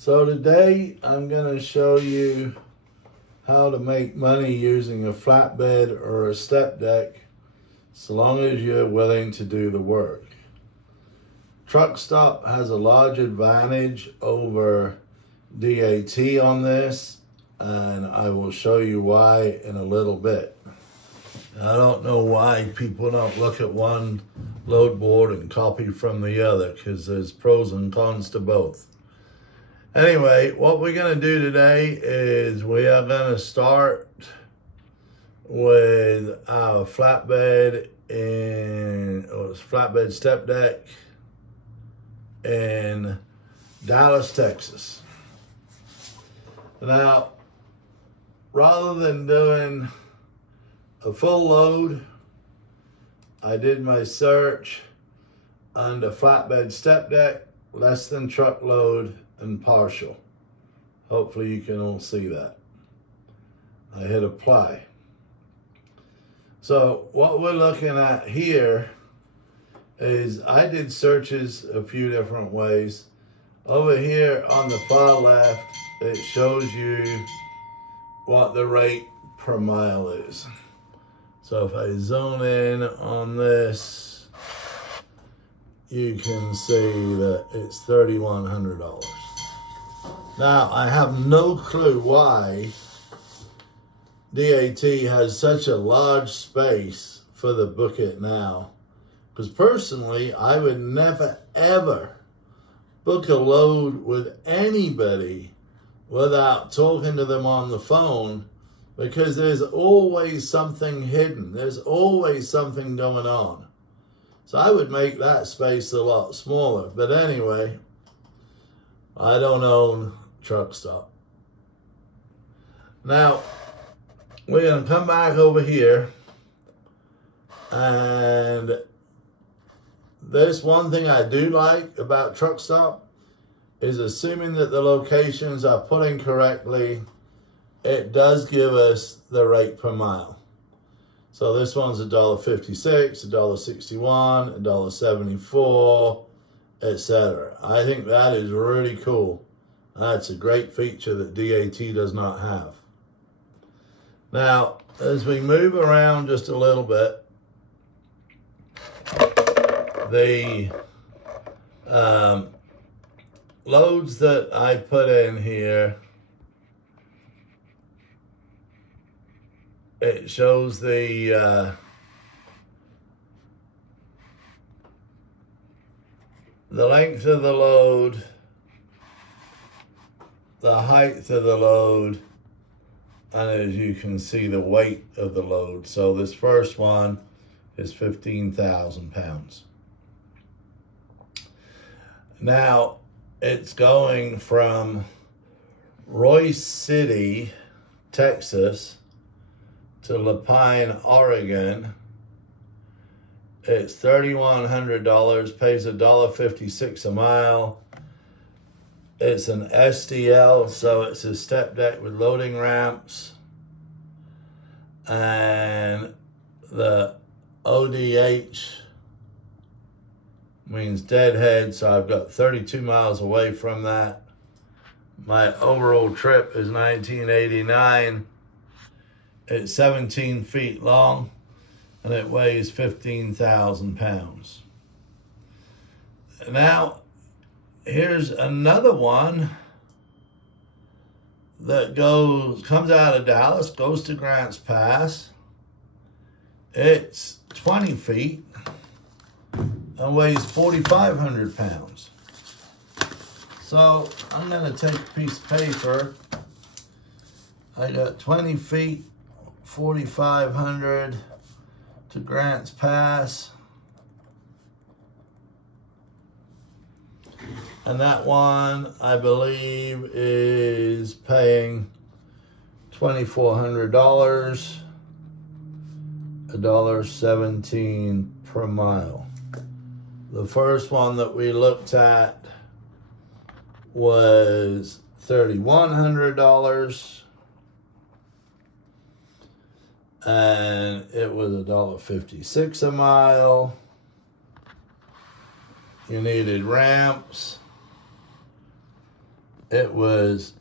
So today I'm going to show you how to make money using a flatbed or a step deck, so long as you're willing to do the work. Truckstop has a large advantage over DAT on this, and I will show you why in a little bit. I don't know why people don't look at one load board and copy from the other, because there's pros and cons to both. Anyway, what we're going to do today is we are going to start with our flatbed step deck in Dallas, Texas. Now, rather than doing a full load, I did my search under flatbed step deck, less than truckload, and partial. Hopefully you can all see that. I hit apply. So what we're looking at here is I did searches a few different ways. Over here on the far left, it shows you what the rate per mile is. So if I zone in on this, you can see that it's $3,100. Now, I have no clue why DAT has such a large space for the book it now. Because personally, I would never, ever book a load with anybody without talking to them on the phone, because there's always something hidden. There's always something going on. So I would make that space a lot smaller. But anyway, I don't own Truckstop. Now, we're going to come back over here, and there's one thing I do like about Truckstop is, assuming that the locations are put in correctly, it does give us the rate per mile. So this one's $1.56, $1.61, $1.74, etc. I think that is really cool. That's a great feature that DAT does not have. Now, as we move around just a little bit, the loads that I put in here, it shows the length of the load, the height of the load, and as you can see, the weight of the load. So this first one is 15,000 pounds. Now, it's going from Royce City, Texas, to Lapine, Oregon. It's $3,100, pays $1.56 a mile. It's an STL, so it's a step deck with loading ramps. And the ODH means deadhead, so I've got 32 miles away from that. My overall trip is 1989. It's 17 feet long, and it weighs 15,000 pounds. Now, here's another one that comes out of Dallas, goes to Grants Pass. It's 20 feet and weighs 4,500 pounds. So I'm going to take a piece of paper. I got 20 feet, 4,500 to Grants Pass. And that one, I believe, is paying $2,400, $1.17 per mile. The first one that we looked at was $3,100, and it was $1.56 a mile. You needed ramps. it was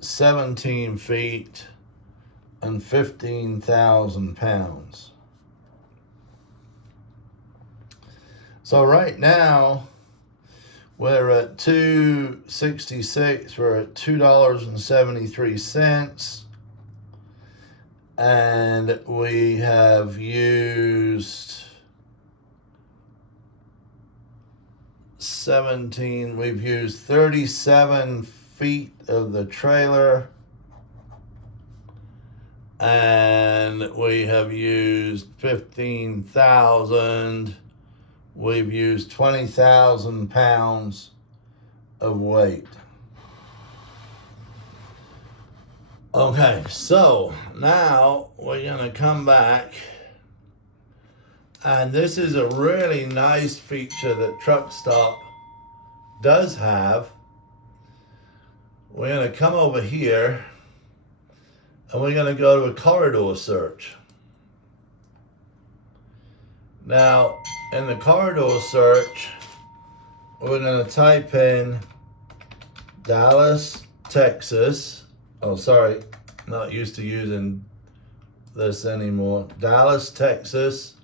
17 feet and 15,000 pounds. So right now, we're at 266, we're at $2.73. And we have used 17, we've used 37 feet of the trailer. And we have used 15,000. We've used 20,000 pounds of weight. Okay, so now we're gonna come back, and this is a really nice feature that Truckstop does have. We're gonna come over here and we're gonna go to a corridor search. Now, in the corridor search, we're gonna type in Dallas, Texas. Oh, sorry, not used to using this anymore. Dallas, Texas.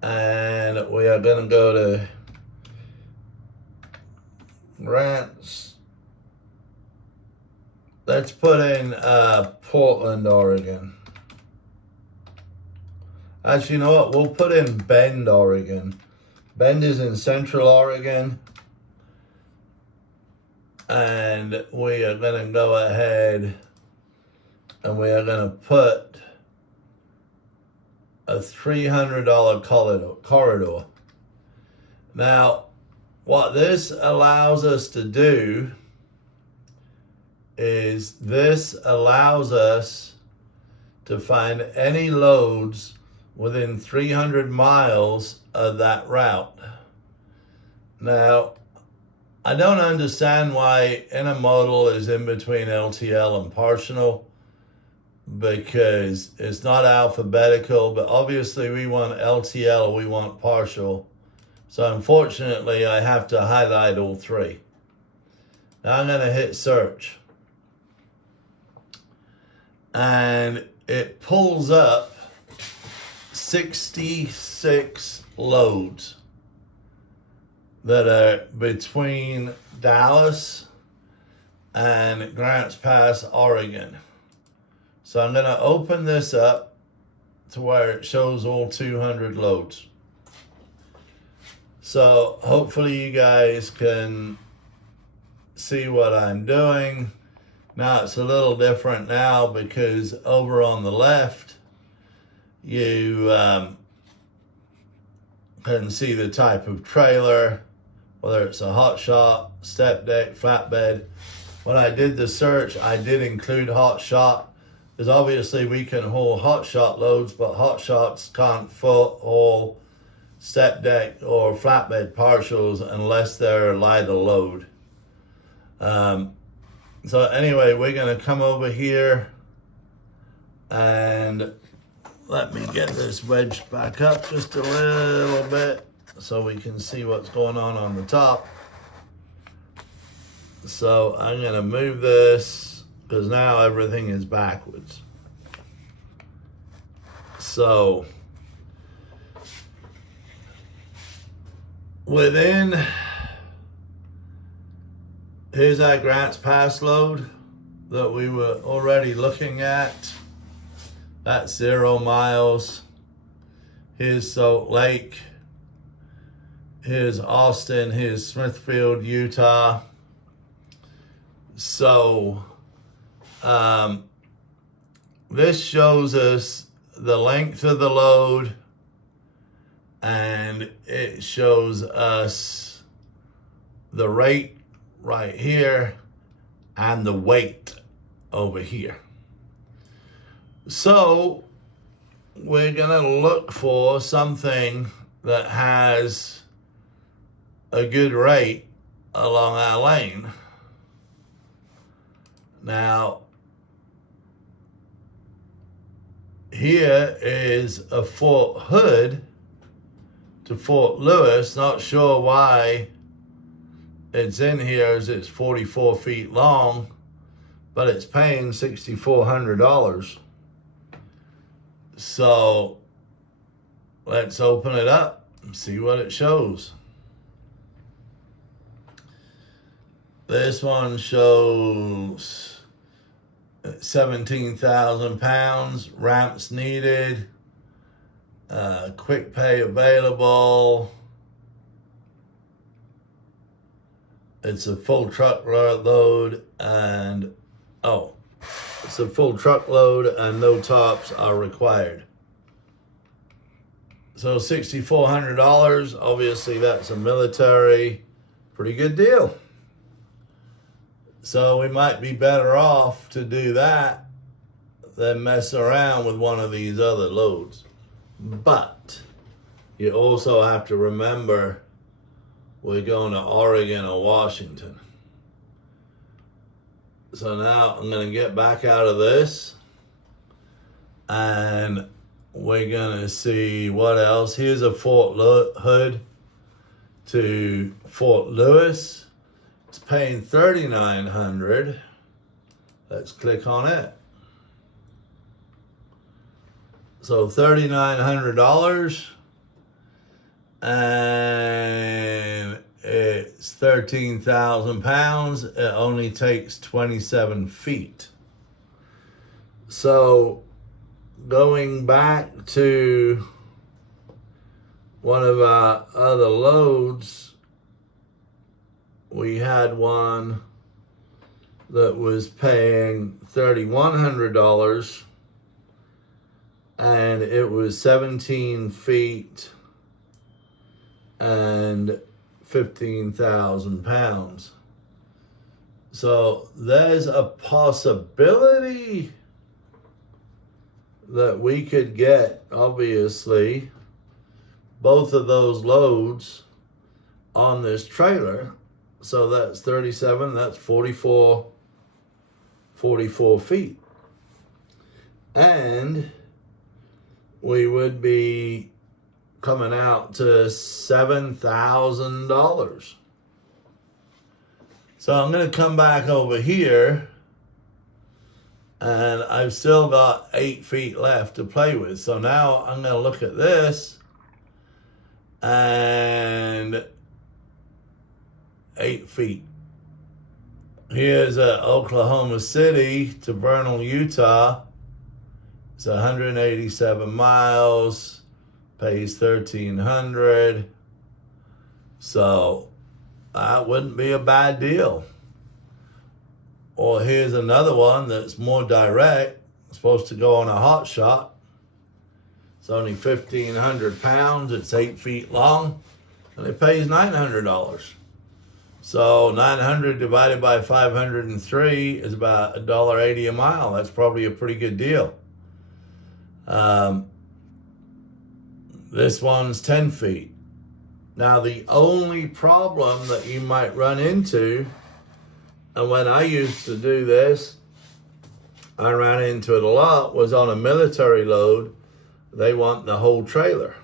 And we are gonna go to Grants. Let's put in Portland, Oregon. Actually, you know what? We'll put in Bend, Oregon. Bend is in Central Oregon. And we are going to go ahead and we are going to put a $300 corridor. Now, what this allows us to do is this allows us to find any loads within 300 miles of that route. Now, I don't understand why intermodal is in between LTL and partial, because it's not alphabetical, but obviously we want LTL or we want partial. So unfortunately, I have to highlight all three. Now I'm gonna hit search. And it pulls up 66 loads that are between Dallas and Grants Pass, Oregon. So I'm gonna open this up to where it shows all 200 loads. So hopefully you guys can see what I'm doing. Now it's a little different now because over on the left, you can see the type of trailer, whether it's a hot shot, step deck, flatbed. When I did the search, I did include hot shot, because obviously we can haul hot shot loads, but hot shots can't haul step deck or flatbed partials unless they're a lighter load. So anyway, we're gonna come over here and let me get this wedged back up just a little bit so we can see what's going on the top. So I'm gonna move this because now everything is backwards. So within, here's our Grants Pass load that we were already looking at. That's 0 miles. Here's Salt Lake. Here's Austin. Here's Smithfield, Utah. So this shows us the length of the load, and it shows us the rate right here and the weight over here. So we're gonna look for something that has a good rate along our lane. Now, here is a Fort Hood to Fort Lewis. Not sure why it's in here is it's 44 feet long, but it's paying $6,400. So let's open it up and see what it shows. This one shows 17,000 pounds, ramps needed, quick pay available. It's a full truckload and, it's a full truckload and no tops are required. So $6,400, obviously that's a military, pretty good deal. So we might be better off to do that than mess around with one of these other loads. But you also have to remember we're going to Oregon or Washington. So now I'm going to get back out of this and we're going to see what else. Here's a Fort Hood to Fort Lewis. It's paying $3,900. Let's click on it. So $3,900 and it's 13,000 pounds. It only takes 27 feet. So going back to one of our other loads, we had one that was paying $3,100 and it was 17 feet and 15,000 pounds. So there's a possibility that we could get, obviously, both of those loads on this trailer. So that's 37, that's 44 feet. And we would be coming out to $7,000. So I'm going to come back over here and I've still got 8 feet left to play with. So now I'm going to look at this and 8 feet. Here's Oklahoma City to Vernal, Utah. It's 187 miles, pays $1,300. So that wouldn't be a bad deal. Or here's another one that's more direct. It's supposed to go on a hot shot. It's only 1,500 pounds. It's 8 feet long, and it pays $900. So 900 divided by 503 is about $1.80 a mile. That's probably a pretty good deal. This one's 10 feet. Now the only problem that you might run into, and when I used to do this, I ran into it a lot, was on a military load, they want the whole trailer.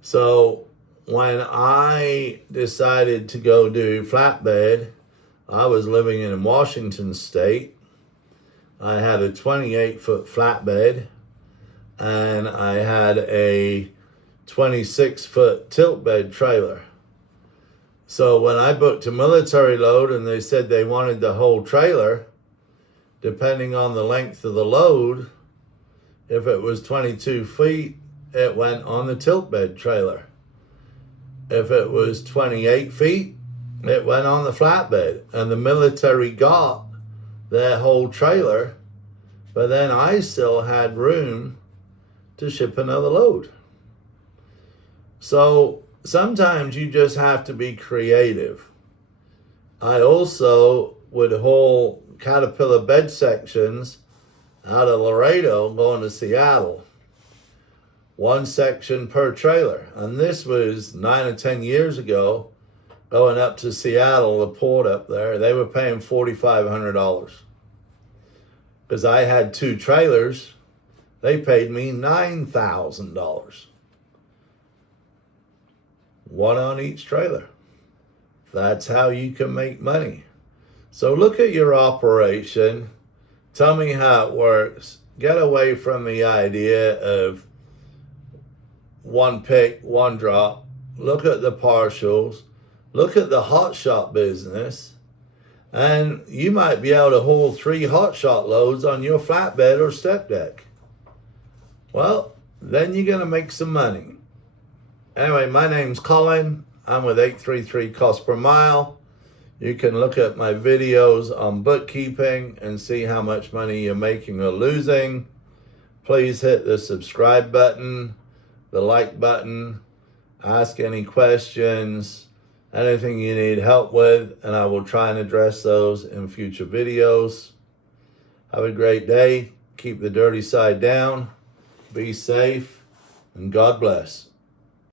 So when I decided to go do flatbed, I was living in Washington State. I had a 28-foot flatbed and I had a 26-foot tilt bed trailer. So when I booked a military load and they said they wanted the whole trailer, depending on the length of the load, if it was 22 feet, it went on the tilt bed trailer. If it was 28 feet, it went on the flatbed. And the military got their whole trailer, but then I still had room to ship another load. So sometimes you just have to be creative. I also would haul Caterpillar bed sections out of Laredo going to Seattle. One section per trailer. And this was 9 or 10 years ago, going up to Seattle, the port up there. They were paying $4,500. Because I had 2 trailers, they paid me $9,000. One on each trailer That's how you can make money. So look at your operation. Tell me how it works. Get away from the idea of one pick, one drop. Look at the partials. Look at the hot shot business. And you might be able to haul 3 hot shot loads on your flatbed or step deck. Well, then you're going to make some money. Anyway, my name's Colin. I'm with 833 Cost Per Mile. You can look at my videos on bookkeeping and see how much money you're making or losing. Please hit the subscribe button, the like button, ask any questions, anything you need help with, and I will try and address those in future videos. Have a great day. Keep the dirty side down. Be safe, and God bless.